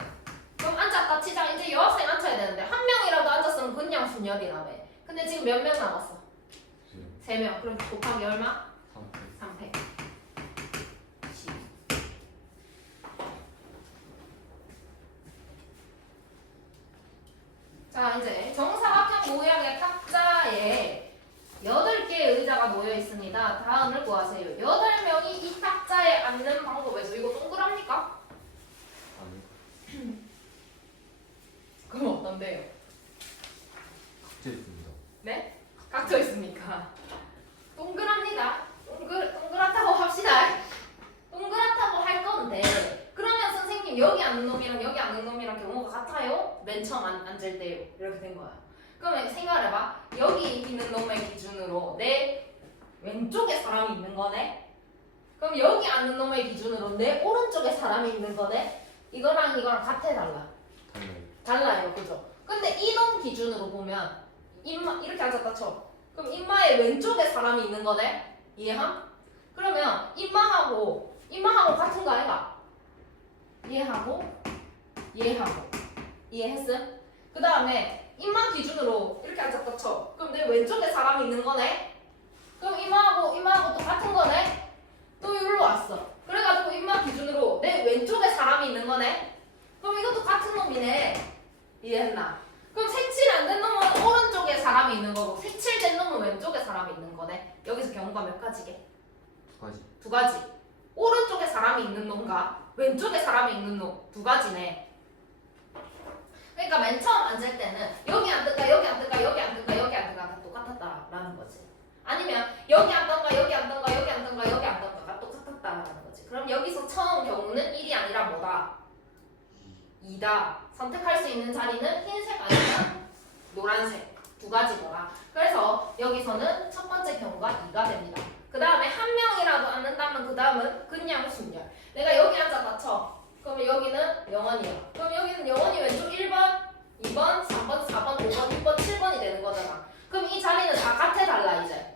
그럼 앉았다 치자. 이제 여학생 앉혀야 되는데 한 명이라도 앉았으면 그냥 순열이라며. 근데 지금 몇 명 남았어? 3명. 그럼 곱하기 얼마? 3팩. 3팩. 12. 자, 이제 정사각형 모양의 탁자에 8개의 의자가 놓여 있습니다. 다음을 구하세요. 8명이 이 탁자에 앉는 방법에서 이거 동그랍니까? 아니. 그럼 어떤데요? 각져 있습니다. 네? 깍져 있습니까? 동그랍니다. 동그랗다고 합시다. 동그랗다고 할 건데 그러면 선생님 여기 앉는 놈이랑 여기 앉는 놈이랑 경우가 같아요? 맨 처음 앉을 때요. 이렇게 된 거야. 그러면 생각을 해봐. 여기 있는 놈의 기준으로 내 왼쪽에 사람이 있는 거네? 그럼 여기 앉는 놈의 기준으로 내 오른쪽에 사람이 있는 거네? 이거랑 이거랑 같아 달라? 달라요. 달라요. 그죠? 근데 이놈 기준으로 보면 이마 이렇게 앉았다 쳐. 그럼 이마의 왼쪽에 사람이 있는 거네? 이해함? 그러면 이마하고 같은 거 아이가? 이해하고 이해했음? 그 다음에 이마 기준으로 이렇게 앉았다 쳐. 그럼 내 왼쪽에 사람이 있는 거네? 그럼 이마하고 또 같은 거네? 또 여기로 왔어. 그래가지고 이마 기준으로 내 왼쪽에 사람이 있는 거네? 그럼 이것도 같은 놈이네. 이해했나? 그럼 색칠 안 된 놈은 오른쪽에 사람이 있는 거고 색칠된 놈은 왼쪽에 사람이 있는 거네. 여기서 경우가 몇 가지게? 2가지. 2가지. 오른쪽에 사람이 있는 놈과 왼쪽에 사람이 있는 놈 2가지네. 그러니까 맨 처음 앉을 때는 여기 앉든가 여기 앉든가 여기 앉든가 여기 앉든가 다 똑같았다라는 거지. 아니면 여기 앉든가 여기 앉든가 여기 앉든가 여기 앉든가가 똑같았다라는 거지. 그럼 여기서 처음 경우는 1이 아니라 뭐다? 2다. 선택할 수 있는 자리는 흰색 아니면 노란색 2가지더라. 그래서 여기서는 첫 번째 경우가 2가 됩니다. 그 다음에 한 명이라도 앉는다면 그 다음은 그냥 순열. 내가 여기 앉았다 쳐. 그러면 여기는 영원이야. 그럼 여기는 영원이 왼쪽 1번, 2번, 3번, 4번, 5번, 6번, 7번이 되는 거잖아. 그럼 이 자리는 다 같아 달라 이제?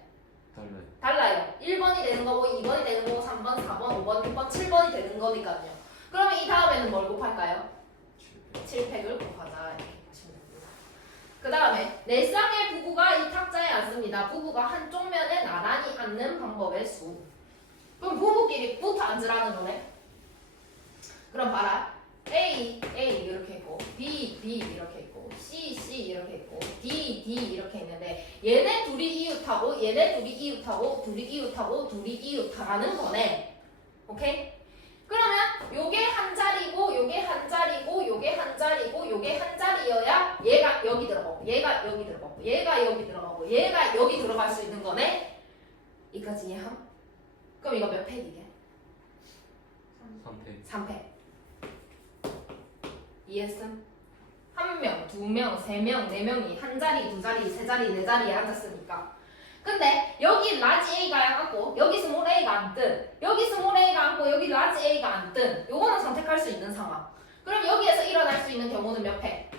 달라요. 달라요. 1번이 되는 거고 2번이 되는 거고 3번, 4번, 5번, 6번, 7번이 되는 거니까요. 그러면 이 다음에는 뭘 곱할까요? 7팩을 곱하자 이렇게 보시면 됩니다. 그 다음에 4쌍의 부부가 이 탁자에 앉습니다. 부부가 한쪽 면에 나란히 앉는 방법의 수. 그럼 부부끼리 붙어 앉으라는 거네. 그럼 봐라. A 이렇게 있고 B 이렇게 있고 C 이렇게 있고 D 이렇게 있는데 얘네 둘이 이웃하고 얘네 둘이 이웃하고 둘이 이웃하고 둘이 이웃하라는 거네. 오케이? 그러면 요게 한 자리고 요게 한 자리고 요게 한 자리고 요게 한 자리여야 얘가 여기 들어가고 얘가 여기 들어가고 얘가 여기 들어가고 얘가 여기 들어갈 수 있는 거네. 이까지 이해함? 그럼 이거 몇 팩이게? 3패. 3팩. 이해했음? 1명, 2명, 3명, 4명이 한 자리, 두 자리, 세 자리, 네 자리에 앉았으니까. 근데 여기 라지 A가 앉고 여기 스몰 A가 앉든 여기 스몰 A가 앉고 여기 라지 A가 앉든 요거는 선택할 수 있는 상황. 그럼 여기에서 일어날 수 있는 경우는 몇 팩?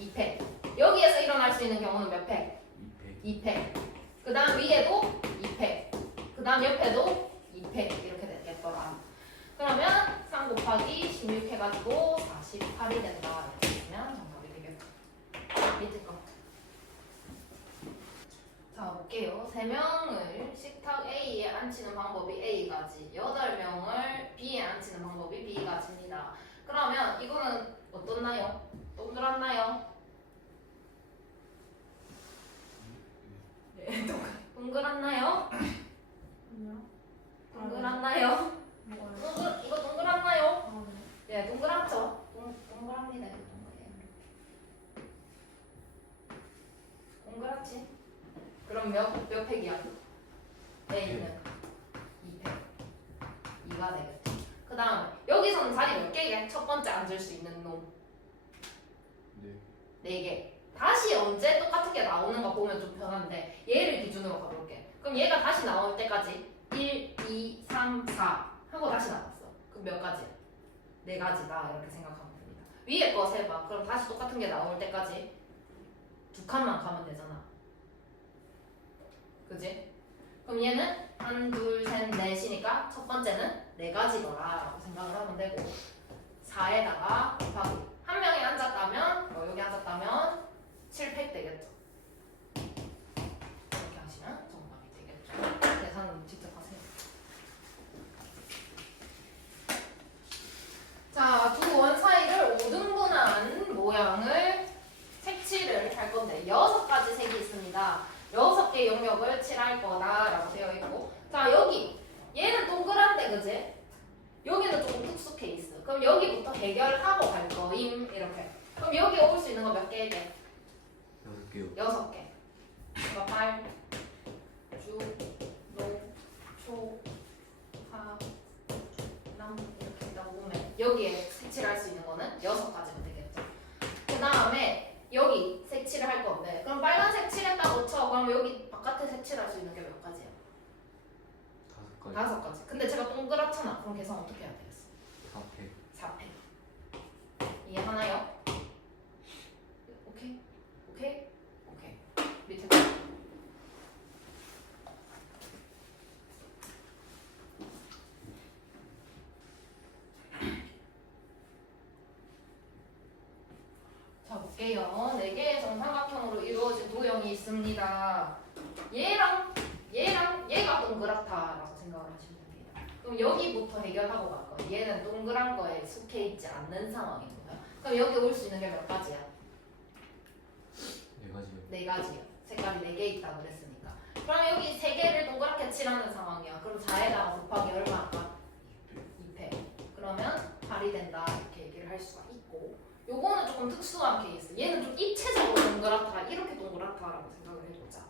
2패. 2팩. 여기에서 일어날 수 있는 경우는 몇 팩? 2패. 2팩. 그 다음 위에도 2팩. 그 다음 옆에도 2팩 이렇게 되겠더라. 그러면 3 곱하기 16 해가지고 48이 된다. 이렇게 쓰면 정답이 되겠다. 밑에 거. 자 볼게요. 3명을 식탁 A에 앉히는 방법이 A가지, 8명을 B에 앉히는 방법이 B가지입니다. 그러면 이거는 어떻나요? 동그랗나요? 네, 동그랗나요? 아니요. 동그랗나요? 뭐요? 이거 동그랗나요? 아, 네. 네, 동그랗죠? 동그랍니다. 이거 동그랗지? 그럼 몇 팩이야? A는 2팩. 2가 되겠죠. 그 다음 여기서는 자리 몇 개게? 첫 번째 앉을 수 있는 놈 네. 4개. 다시 언제 똑같은 게 나오는가 보면 좀 편한데 얘를 기준으로 가볼게. 그럼 얘가 다시 나올 때까지 1, 2, 3, 4 하고 다시 나왔어. 그럼 몇 가지야? 4가지다 이렇게 생각하면 됩니다. 위에 거 세봐. 그럼 다시 똑같은 게 나올 때까지 2칸만 가면 되잖아. 그지? 그럼 얘는 1, 2, 3, 4이니까 첫 번째는 4가지더라 라고 생각을 하면 되고 4에다가 곱하기 한 명이 앉았다면 여기 앉았다면 7팩 되겠죠. 이렇게 하시면 정답이 되겠죠. 계산은 직접 하세요. 자, 두 원 사이를 5등분한 모양을 색칠을 할 건데 6가지 색이 있습니다. 6개의 영역을 칠할 거다라고 되어 있고, 자 여기 얘는 동그란데 그지? 여기는 조금 특수 케이스. 그럼 여기부터 해결하고 갈 거임 이렇게. 그럼 여기 올 수 있는 거 몇 개게? 6개요. 6개. 그러니까 발, 주, 노, 초, 화, 남 이렇게 있다 보면 여기에 색칠할 수 있는 거는 6가지가 되겠죠. 그 다음에 여기 색칠을 할 건데 그럼 빨간색 칠했다고 쳐. 그럼 여기 바깥에 색칠할 수 있는 게 몇 가지야? 5가지. 5가지. 근데 제가 동그랗잖아. 그럼 계산 어떻게 해야 되겠어? 4패. 4팩. 이해하나요? 오케이? 오케이? 오케이. 밑에 거. 자 볼게요. 4개의 정삼각형으로 이루어진 도형이 있습니다. 얘랑 얘가 동그랗다라고 생각을 하시면 됩니다. 그럼 여기부터 해결하고 갈 거예요. 얘는 동그란 거에 속해 있지 않는 상황인 거예요. 그럼 여기 올 수 있는 게 몇 가지야? 4가지요. 4가지요. 색깔이 4개 있다고 그랬으니까. 그럼 여기 3개를 동그랗게 칠하는 상황이야. 그럼 4에다가 곱하기 얼마 할까? 2패. 그러면 8이 된다 이렇게 얘기를 할 수가 있고, 요거는 조금 특수한 케이스. 얘는 좀 입체적으로 동그랗다 이렇게 동그랗다라고 생각을 해보자.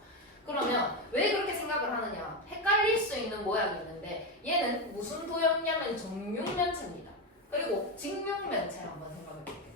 그러면 왜 그렇게 생각을 하느냐? 헷갈릴 수 있는 모양이 있는데 얘는 무슨 도형이냐면 정육면체입니다. 그리고 직육면체를 한번 생각해 볼게요.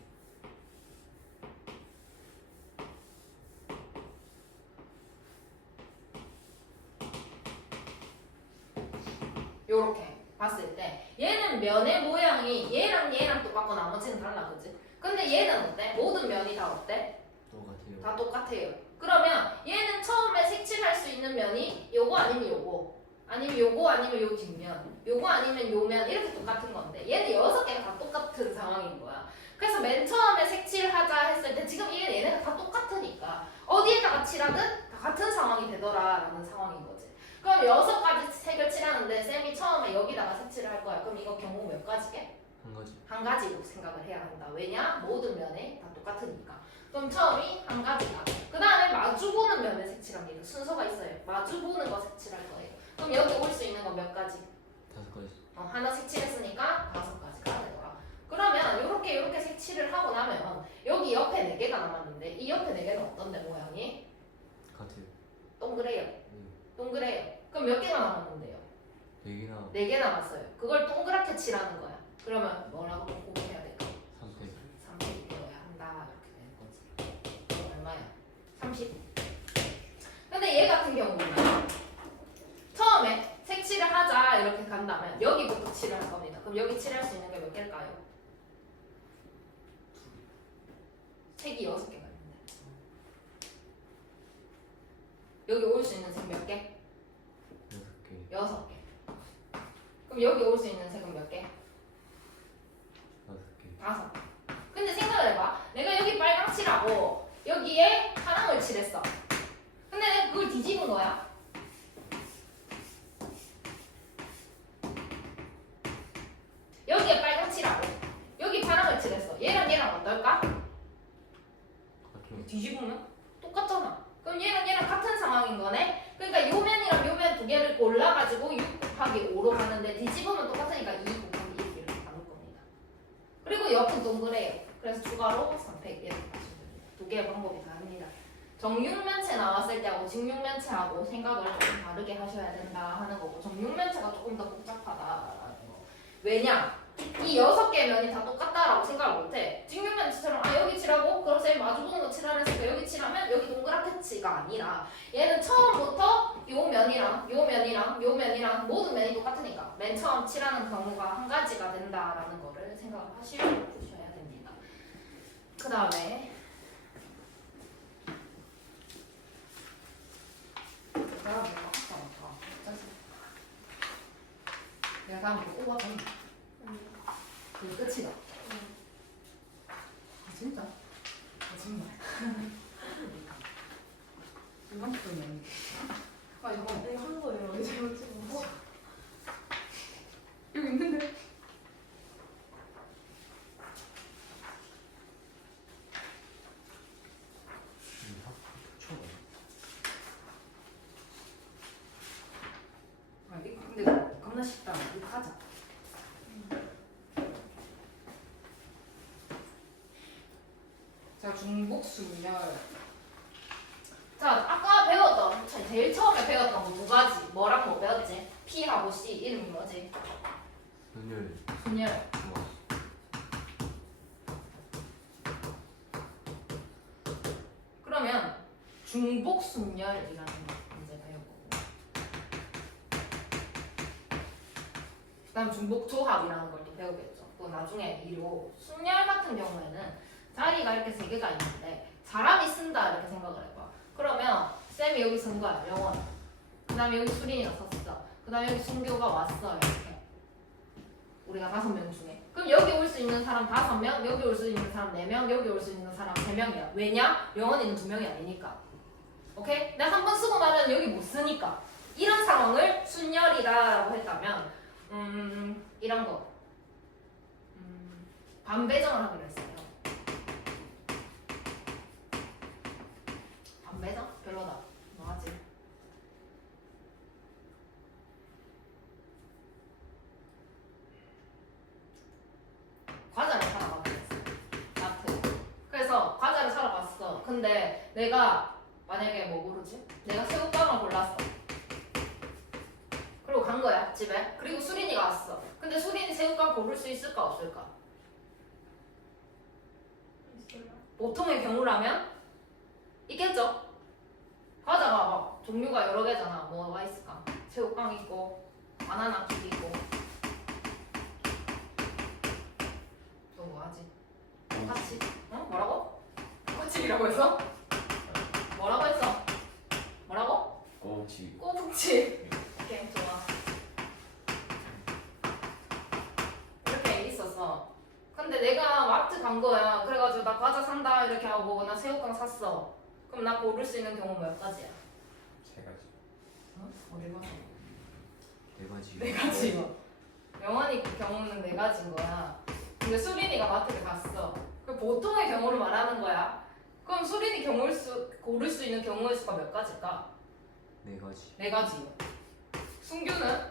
요렇게 봤을 때 얘는 면의 모양이 얘랑 똑같고 나머지는 달라, 그지? 근데 얘는 어때? 모든 면이 다 어때? 똑같아요. 다 똑같아요. 그러면 얘는 처음에 색칠할 수 있는 면이 요거 아니면 요거, 아니면 요거 아니면 요 뒷면, 요거 아니면 요면 이렇게 똑같은 건데 얘는 6개가 다 똑같은 상황인 거야. 그래서 맨 처음에 색칠하자 했을 때 지금 얘네가 다 똑같으니까 어디에다가 칠하든 다 같은 상황이 되더라라는 상황인 거지. 그럼 6가지 색을 칠하는데 쌤이 처음에 여기다가 색칠을 할 거야. 그럼 이거 경우 몇 가지게? 한 가지. 한 가지로 생각을 해야 한다. 왜냐? 모든 면에 다 똑같으니까. 그럼 처음이 한 가지다. 그 다음에 마주보는 면에 색칠합니다. 순서가 있어요. 마주보는 거 색칠할 거예요. 그럼 여기 올 수 있는 건 몇 가지? 5가지. 하나 색칠했으니까 5가지가 되더라. 그러면 이렇게 색칠을 하고 나면 여기 옆에 4개가 남았는데 이 옆에 4개는 어떤데 모양이? 같아요. 동그래요. 동그래요. 그럼 몇 개가 남았는데요? 4개나 4개 남았어요. 그걸 동그랗게 칠하는 거야. 그러면 뭐라고 공부해야 될까? 3팩. 30이 되어야 한다. 이렇게 되는 거지. 이거 얼마야? 30. 근데 얘 같은 경우는 처음에 색칠을 하자 이렇게 간다면 여기부터 칠을 할 겁니다. 그럼 여기 칠할 수 있는 게 몇 개일까요? 색이 6개가 있는데 여기 올 수 있는 색 몇 개? 6개. 6개. 그럼 여기 올 수 있는 색은 몇 개? 5개. 5개. 근데 생각을 해봐. 내가 여기 빨강 칠하고 여기에 파랑을 칠했어. 근데 내가 그걸 뒤집은 거야. 여기에 빨강 칠하고 여기 파랑을 칠했어. 얘랑 어떨까? 같아요. 뒤집으면 똑같잖아. 그럼 얘랑 같은 상황인 거네. 그러니까 요 면이랑 요 면 두 개를 골라가지고 6 곱하기 5로 가는데 뒤집으면 똑같으니까 2 곱하기 1 이렇게 가는 겁니다. 그리고 옆은 동그래요. 그래서 추가로 3팩 이렇게 가시면 됩니다. 두 개의 방법이 다릅니다. 정육면체 나왔을 때하고 직육면체하고 생각을 조금 다르게 하셔야 된다 하는 거고, 정육면체가 조금 더 복잡하다라는 거. 왜냐? 이 6개 면이 다 똑같다라고 생각을 못해. 직육면체처럼 여기 칠하고 그럼 쌤 마주보는 거 칠하랬으니까 여기 칠하면 여기 동그랗게 칠가 아니라 얘는 처음부터 요 면이랑 요 면이랑 요 면이랑 모든 면이 똑같으니까 맨 처음 칠하는 경우가 한 가지가 된다라는 거를 생각을 하시고 푸셔야 됩니다. 그 다음에 내가 다음 뭐 뽑아줬나? 그게 끝이다. 진짜? 거짓말. 이만큼은. 잠깐만. 이거 한 거예요. 어디 잘못 찍었어? 여기 있는데? 근데 겁나 쉽다. 이거 하자. 자, 중복순열. 자, 아까 배웠던, 제일 처음에 배웠던 거 두 가지. 뭐랑 뭐 배웠지? P하고 C. 이름이 뭐지? 분열. 순열. 좋아. 그러면 중복순열이라는 문제 배울 거고. 그 다음 중복조합이라는 걸 또 배우겠죠. 또 나중에 이로 순열 같은 경우에는 자리가 이렇게 3개가 있는데 사람이 쓴다 이렇게 생각을 해봐. 그러면 쌤이 여기 쓴 거야, 영원. 그 다음에 여기 수린이가 썼어. 그 다음에 여기 순교가 왔어, 이렇게. 우리가 5명 중에. 그럼 여기 올 수 있는 사람 5명, 여기 올 수 있는 사람 4명, 여기 올 수 있는 사람 3명이야. 왜냐? 영원이는 2명이 아니니까. 오케이? 내가 한 번 쓰고 나면 여기 못 쓰니까. 이런 상황을 순열이다라고 했다면, 이런 거. 반배정을 하기로 했어요. 반배정? 별로다. 뭐하지? 과자를 사러 가기로 했어요. 마트. 그래서 과자를 사러 갔어. 근데 내가 만약에 뭐 고르지? 내가 새우깡을 골랐어. 그리고 간 거야, 집에. 그리고 수린이가 왔어. 근데 수린이 새우깡 고를 수 있을까 없을까? 있어요. 보통의 경우라면 있겠죠? 과자가 막 종류가 여러 개잖아. 뭐가 있을까? 새우깡 있고 바나나 킥 있고 또 뭐하지? 같이 뭐라고? 꼬치라고 했어? 뭐라고 했어? 뭐라고? 꼬치. 꼬북치. 오케이, 좋아. 이렇게 있었어. 근데 내가 마트 간 거야. 그래가지고 나 과자 산다 이렇게 하고 나 새우깡 샀어. 그럼 나 고를 수 있는 경우 몇 가지야? 3가지. 어딜 봐서? 4가지. 4가지. 영원히 경우는 4가지인 거야. 근데 수린이가 마트를 갔어. 그 보통의 경우를 말하는 거야. 그럼 수린이 고를 수 있는 경우의 수가 몇 가지일까? 4가지. 4가지요. 승규는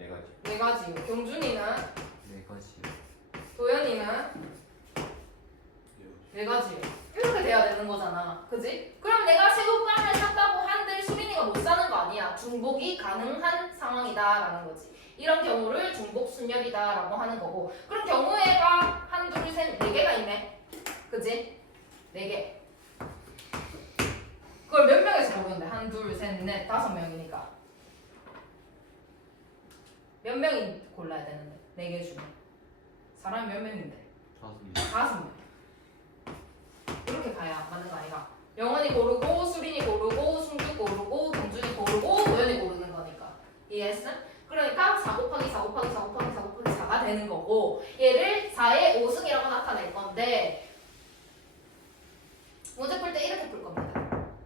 4가지. 4가지요. 경준이는 4가지요. 도현이는 4가지요. 이렇게 돼야 되는 거잖아. 그지? 그럼 내가 새우깡을 샀다고 한들 수린이가 못 사는 거 아니야. 중복이 가능한 상황이다라는 거지. 이런 경우를 중복 순열이다라고 하는 거고. 그럼 경우에가 한, 둘, 셋, 4개가 있네. 그지? 4개. 그걸 몇 명에서 고르는데? 한, 둘, 셋, 넷, 5명이니까. 몇 명이 골라야 되는데? 4개 중에. 사람이 몇 명인데? 5명. 5명. 이렇게 가야 맞는 거 아니가? 영원이 고르고, 수린이 고르고, 승주 고르고, 경준이 고르고, 도현이 고르는 거니까. 이해했어? 그러니까 4 곱하기 4 곱하기 4 곱하기 4 곱하기 4가 되는 거고, 얘를 4의 5승이라고 나타낼 건데, 문제 풀 때 이렇게 풀 겁니다.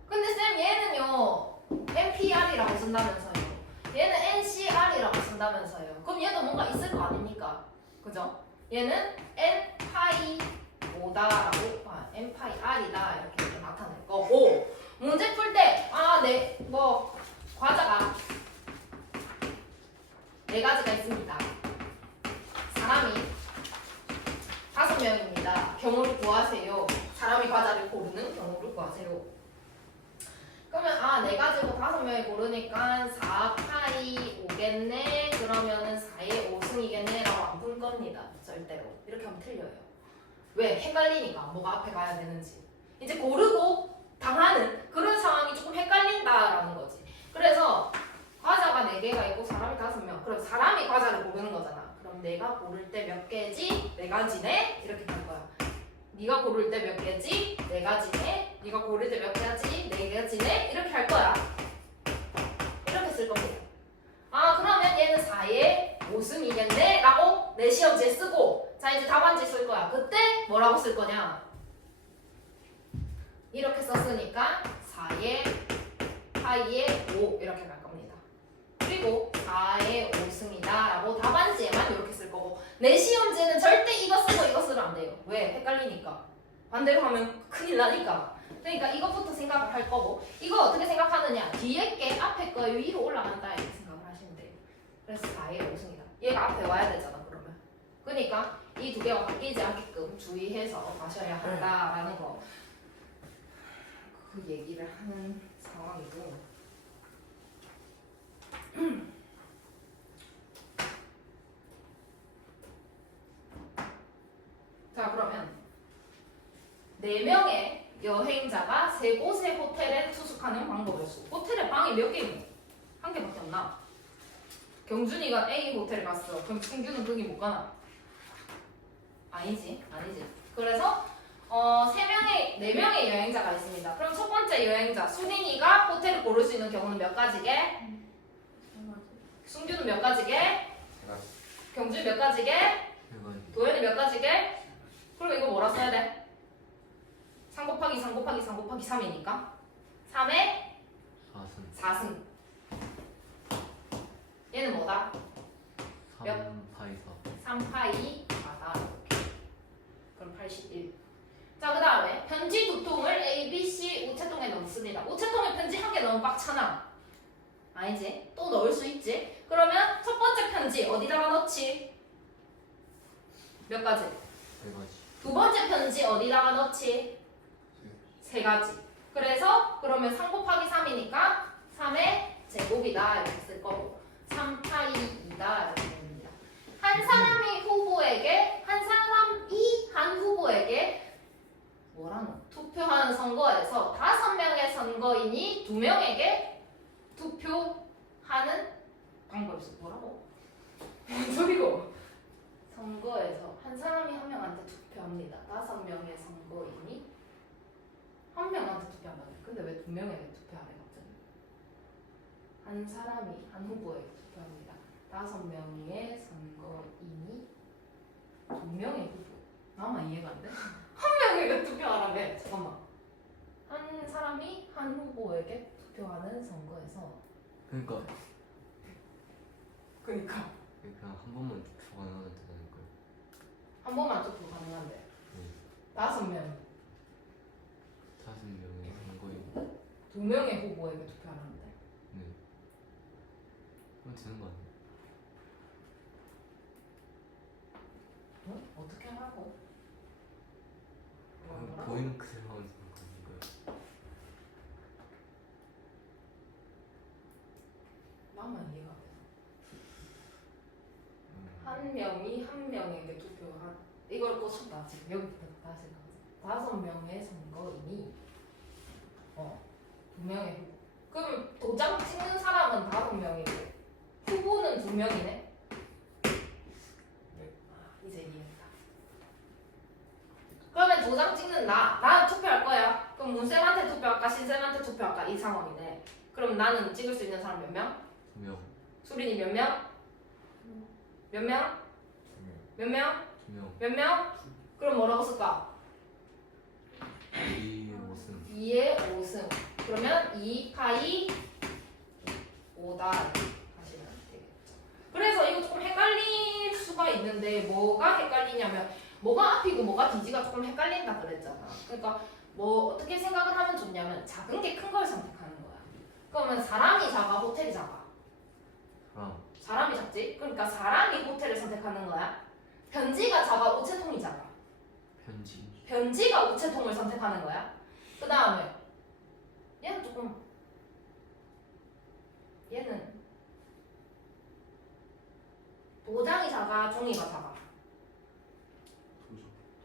근데 쌤 얘는요 NPR이라고 쓴다면서요. 얘는 NCR이라고 쓴다면서요. 그럼 얘도 뭔가 있을 거 아닙니까? 그죠? 얘는 N파이 5다라고 N파이 R이다 이렇게 나타낼 거고, 문제 풀 때 과자가 4가지가 있습니다. 사람이 5명입니다. 경우를 구하세요. 사람이 과자를 고르는 경우를 구하세요. 그러면 4가지고 5명이 고르니까 4파이 5겠네. 그러면은 4의 5승이겠네 라고 안 풀 겁니다. 절대로. 이렇게 하면 틀려요. 왜? 헷갈리니까 뭐가 앞에 가야 되는지. 이제 고르고 당하는 그런 상황이 조금 헷갈린다라는 거지. 그래서 과자가 4개가 있고 사람이 5명. 그럼 사람이 과자를 고르는 거잖아. 그럼 내가 고를 때 몇 개지? 4가지네? 이렇게 될 거야. 네가 고를 때 몇 개지? 4가지네. 네가 고를 때 몇 개지? 4개지네. 이렇게 할 거야. 이렇게 쓸 겁니다. 그러면 얘는 4의 5승이겠네 라고 내 시험지에 쓰고, 자 이제 답안지 쓸 거야. 그때 뭐라고 쓸 거냐? 이렇게 썼으니까 4의 파이의 5 이렇게 갈 겁니다. 그리고 4의 5승이다 라고 답안지에만 이렇게 쓸 거고, 내 시험지에는 절대 이거 쓰고 이거 쓰면 안 돼요. 왜? 헷갈리니까. 반대로 하면 큰일 나니까. 그러니까 이것부터 생각을 할 거고, 이거 어떻게 생각하느냐? 뒤에 게 앞에 거 위로 올라간다 이렇게 생각을 하시면 돼요. 그래서 4의 5승이다. 얘가 앞에 와야 되잖아 그러면. 그러니까 이 2개가 바뀌지 않게끔 주의해서 가셔야 한다라는 거, 그 얘기를 하는 상황이고. 자 그러면 4명의 여행자가 3곳의 호텔에 투숙하는 방법의 수. 호텔에 방이 몇 개 있니? 1개밖에 없나? 경준이가 A 호텔에 갔어. 그럼 승규는 거기 못 가나? 아니지. 그래서 4명의 여행자가 있습니다. 그럼 첫 번째 여행자 수린이가 호텔을 고를 수 있는 경우는 몇 가지게? 승규는 몇 가지게? 경준이 몇 가지게? 3가지. 도현이 몇 가지게? 그럼 이거 뭐라 써야 돼? 3 곱하기 3 곱하기 3 곱하기 3이니까 3의 4승. 4승. 얘는 뭐다? 3파이 4. 3파이 4다. 그럼 81. 자, 그 다음에 편지 2통을 A, B, C 우체통에 넣습니다. 우체통에 편지 1개 넣으면 빡차나? 아니지? 또 넣을 수 있지? 그러면 첫 번째 편지 어디다가 넣지? 몇 가지? 3가지. 두 번째 편지 어디다가 넣지? 3가지. 그래서 그러면 3 곱하기 3이니까 3의 제곱이다 이렇게 쓸 거고, 3파이 2다 이렇게 됩니다. 한 사람이 한 후보에게 뭐라노? 투표하는 선거에서 5명의 선거인이 2명에게 투표하는 방법이 있어. 뭐라고? 뭔 소리고? 선거에서 한 사람이 한 명한테 투표합니다. 5명의 선거인이 한 명한테 투표한다. 근데 왜 2명에게 투표하래 갑자기? 한 사람이 한 후보에게 투표합니다. 5명의 선거인이 2명의 후보. 나만 이해가 안 돼? 한 명에게 투표하라며. 잠깐만. 한 사람이 한 후보에게 투표하는 선거에서. 그러니까 그니까. 그냥 한 번만 투표가 나와도 되는 거예요. 한 번만 투표 가능한데. 네. 5명. 5명의 선거인. 2명의 후보에게 투표하라는데. 네. 그럼 되는 거 아니에요? 응? 어떻게 하고? 뭐라고? 보이는 그 상황에서 그런 거니까요. 나만 이해가 돼. 한 명이 한 명에게 투표한 이걸 꽂혔다 지금 여기부터 다시 가자. 5명의 선거인이 2명의 후보. 그럼 도장 찍는 사람은 5명이고 후보는 2명이네. 이제 이해했다. 그러면 도장 찍는 나 투표할 거야. 그럼 문쌤한테 투표할까 신쌤한테 투표할까 이 상황이네. 그럼 나는 찍을 수 있는 사람 몇 명? 2명. 수린이 몇 명? 몇 명? 2명. 몇 명? 2명. 몇 명? 그럼 뭐라고 쓸까? 2의 5승. 2의 5승. 그러면 2파이 5다 하시면 되겠죠. 그래서 이거 조금 헷갈릴 수가 있는데 뭐가 헷갈리냐면 뭐가 앞이고 뭐가 뒤지가 조금 헷갈린다 그랬잖아. 그러니까 뭐 어떻게 생각을 하면 좋냐면 작은 게 큰 걸 선택하는 거야. 그러면 사람이 작아 호텔이 작아? 사람이 작지? 그러니까 사람이 호텔을 선택하는 거야. 편지가 작아 우체통이 작아? 편지. 편지가 우체통을 선택하는 거야. 그 다음에 얘는 조금 얘는 도장이 작아 종이가 작아?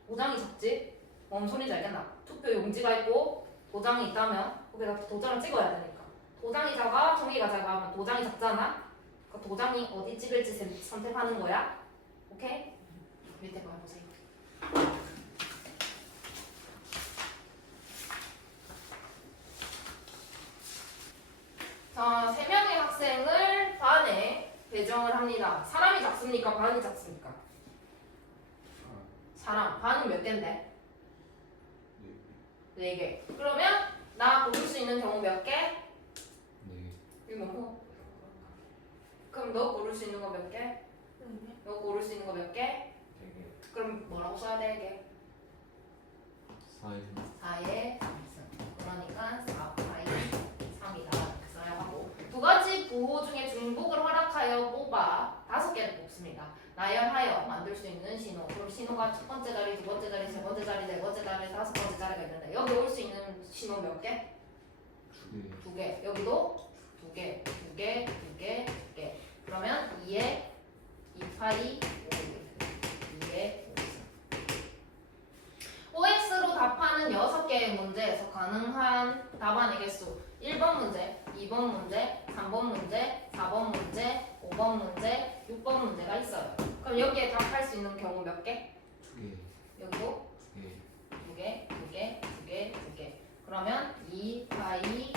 도장이 작지? 뭔 소리인지 알겠나? 투표 용지가 있고 도장이 있다면 거기다 도장을 찍어야 되니까 도장이 작아 종이가 작아 하면 도장이 작잖아? 그러니까 도장이 어디 찍을지 선택하는 거야. 오케이? 밑에 거 해보세요. 자, 3명의 학생을 반에 배정을 합니다. 사람이 작습니까? 반이 작습니까? 사람. 반은 몇 개인데? 4개. 그러면 나 고를 수 있는 경우 몇 개? 네. 이거 너무 그럼 너 고를 수 있는 거 몇 개? 너 고를 수 있는 거 몇 개? 그럼 뭐라고 써야 돼? 4의 4의 3승. 그러니까 4파이 3이다 이렇게 써야 하고 두 가지 부호 중에 중복을 허락하여 뽑아 5개를 뽑습니다. 나열하여 만들 수 있는 신호. 그럼 신호가 첫 번째 자리, 두 번째 자리, 세 번째 자리, 네 번째 자리, 5번째 자리가 있는데 여기 올 수 있는 신호 몇 개? 2개. 2개. 여기도 2개, 2개, 2개, 2개. 그러면 2에 2파이 2에 5x로 답하는 6개의 문제에서 가능한 답안의 개수 1번 문제, 2번 문제, 3번 문제, 4번 문제, 5번 문제, 6번 문제가 있어요. 그럼 여기에 답할 수 있는 경우 몇 개? 2개. 여기도 2개. 2개, 2개, 2개, 2개. 그러면 2파이